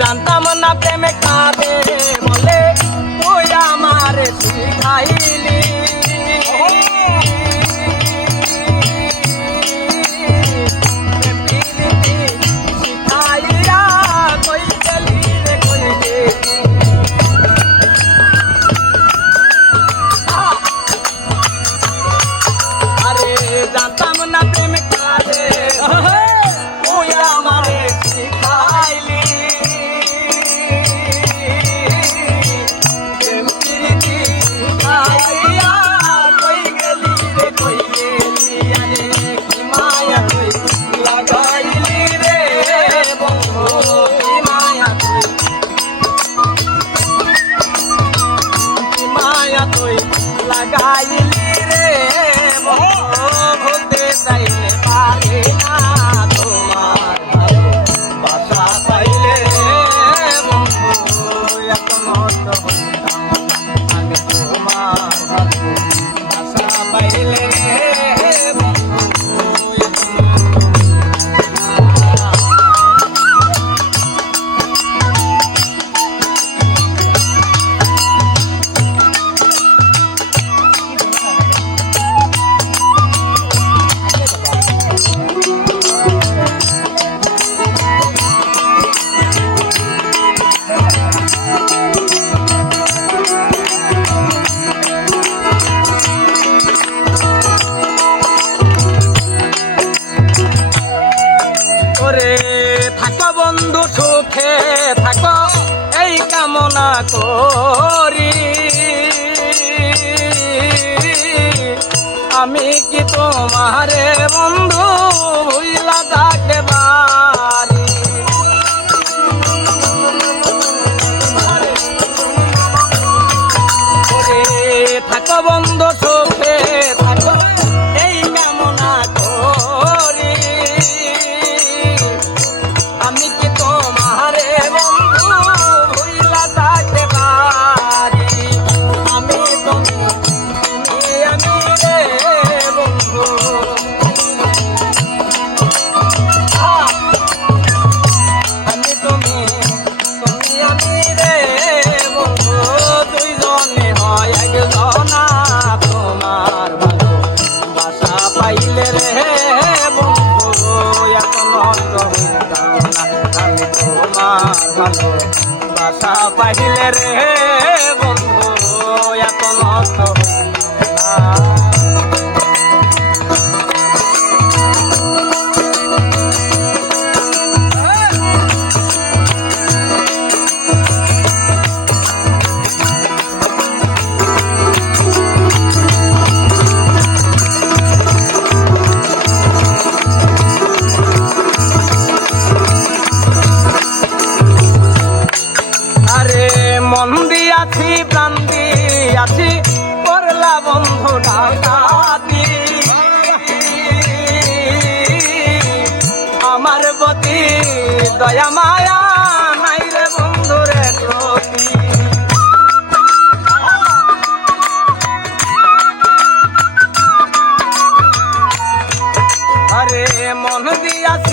জানতাম না প্রেমে ওরে থাকো বন্ধু সুখে, থাকো, এই কামনা করি। আমি কি তোমারে বন্ধু ভুইলা থাকতে পারি থাকো বন্ধু বন্ধু হইতাম না। আমি তোমার ভালো বাসা পাহিলে রে বন্ধু এত দিয়াছি প্রাণ দিয়াছি করলা বন্ধু ডাকাতি। আমার প্রতি দয়া মায়া মন দিয়াছি